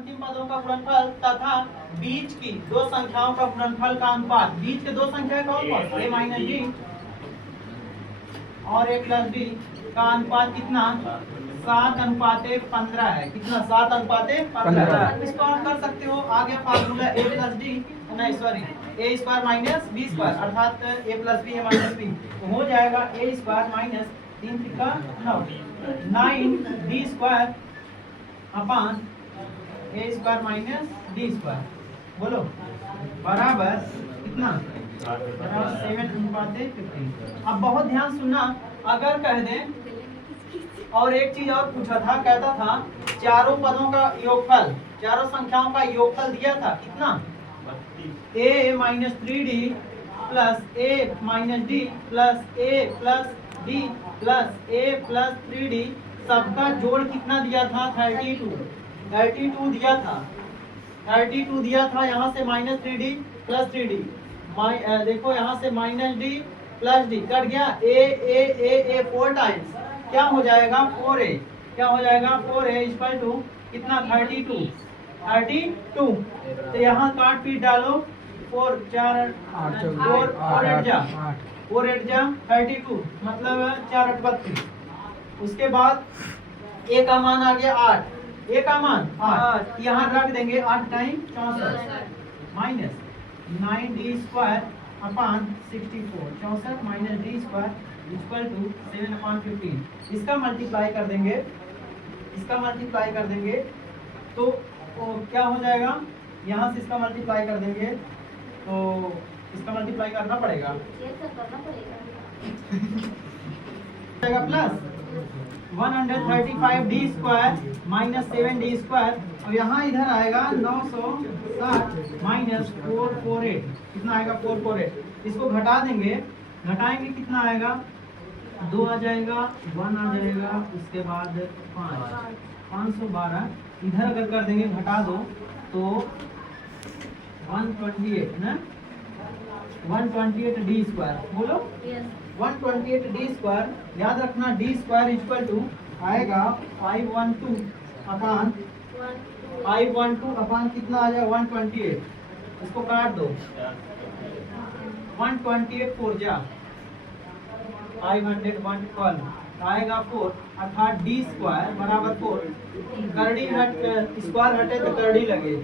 अंतिम पदों का गुणनफल तथा बीच की दो संख्याओं का गुणनफल का अनुपात। बीच के दो संख्या कौन कौन? a माइनस डी और a प्लस डी का अनुपात कितना? 7:15 है। कितना? 7:15। इसको आप कर सकते हो, आ गया फार्मूला a प्लस डी, नहीं sorry a square minus B square, अर्थात a plus B a minus B, तो हो जाएगा a स्क्वायर माइनस 3 का 9 D square upon a square minus D square, बोलो बराबर कितना? 7:15। अब बहुत ध्यान सुनना, अगर कह दें और एक चीज और पूछा था, कहता था चारों पदों का योगफल, चारों संख्याओं का योगफल दिया था कितना? a minus 3d plus a minus D plus a plus D plus a plus 3d, सबका जोड़ कितना दिया था? 32 दिया था। 32 दिया था। यहाँ से माइनस 3d प्लस 3d, देखो यहाँ से minus D plus D cut गया, a 4 टाइम्स क्या हो जाएगा? 4a। क्या हो जाएगा? 4a इक्वल टू कितना? 32। तो यहाँ काट पीट डालो, 4 8 जा 32, मतलब 4 8 32। उसके बाद a का मान आ गया 8, a का मान 8, यहाँ रख देंगे 8 time 64 minus 9d square upon 64, 64 minus D square equal to 7/15। इसका मल्टीप्लाई कर देंगे, तो क्या हो जाएगा? यहाँ से इसका मल्टीप्लाई कर देंगे तो इसका मल्टीप्लाई करना पड़ेगा plus 135d square minus 7d square, और यहाँ इधर आएगा 960 माइनस 448, कितना आएगा? 448। इसको घटा देंगे, घटाएंगे कितना आएगा? 2 आ जाएगा, 1 आ जाएगा, उसके बाद 512। इधर अगर कर देंगे घटा दो तो 128 ना, 128d स्क्वायर, बोलो 128d स्क्वायर। याद रखना d स्क्वायर इक्वल टू आएगा 512 अपान कितना आ जाएगा? 128। इसको काट दो, 128 4 जा 512 आएगा 4, अर्थात d स्क्वायर बराबर 4। करड़ी स्क्वायर हटे तो करड़ी लगे,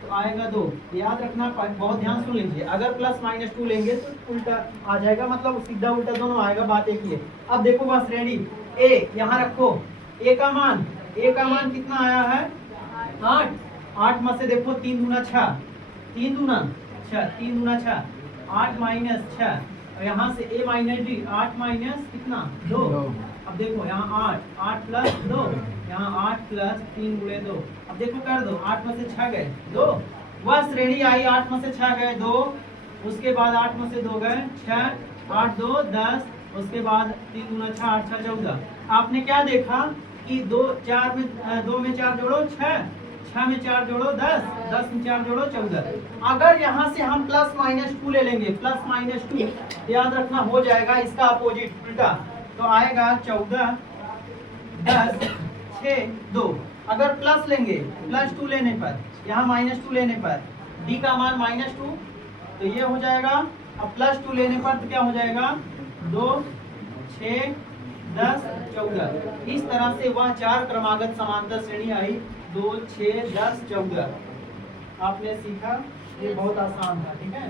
तो आएगा 2। याद रखना, बहुत ध्यान सुन लीजिए, अगर प्लस माइनस 2 लेंगे तो उल्टा आ जाएगा, मतलब सीधा उल्टा दोनों आएगा, बात एक ही है। अब देखो बस रेडी, a यहाँ रखो, a का मान कितना आया है? 8 में से देखो 3 दूना 6, 3 दूना 6, 8 माइनस 6, और यहाँ से a माइनस डी, 8 माइनस कितना? 2। अब देखो यहाँ 8 प्लस 2, यहाँ 8 प्लस 3 गुणे 2। अब देखो कर दो, 8 में से 6 गए 2, वह श्रेणी आई, 8 में से 6 गए 2, उसके बाद 8 में से 2 गए 6, 8 2 10, उसके बाद 3 दूना 6, 8 6 14। आपने क्या देखा कि 2 में 4 जोड़ो 6, 6 में 4 जोड़ो 10, 10 में 4 जोड़ो 14। अगर यहाँ से हम प्लस माइनस 2 ले लेंगे, प्लस माइनस 2, याद रखना हो जाएगा इसका अपोजिट उल्टा, तो आएगा 14 10 6 2। अगर प्लस लेंगे, प्लस 2 लेने पर, यहाँ माइनस 2 लेने पर d का मान -2, तो ये हो जाएगा। अब प्लस 2 लेने पर तो क्या हो जाएगा? 2 6 10 14। इस तरह से वह 4 क्रमागत समांतर श्रेणी आई, 2 6 10 14। आपने सीखा, ये बहुत आसान था, ठीक है।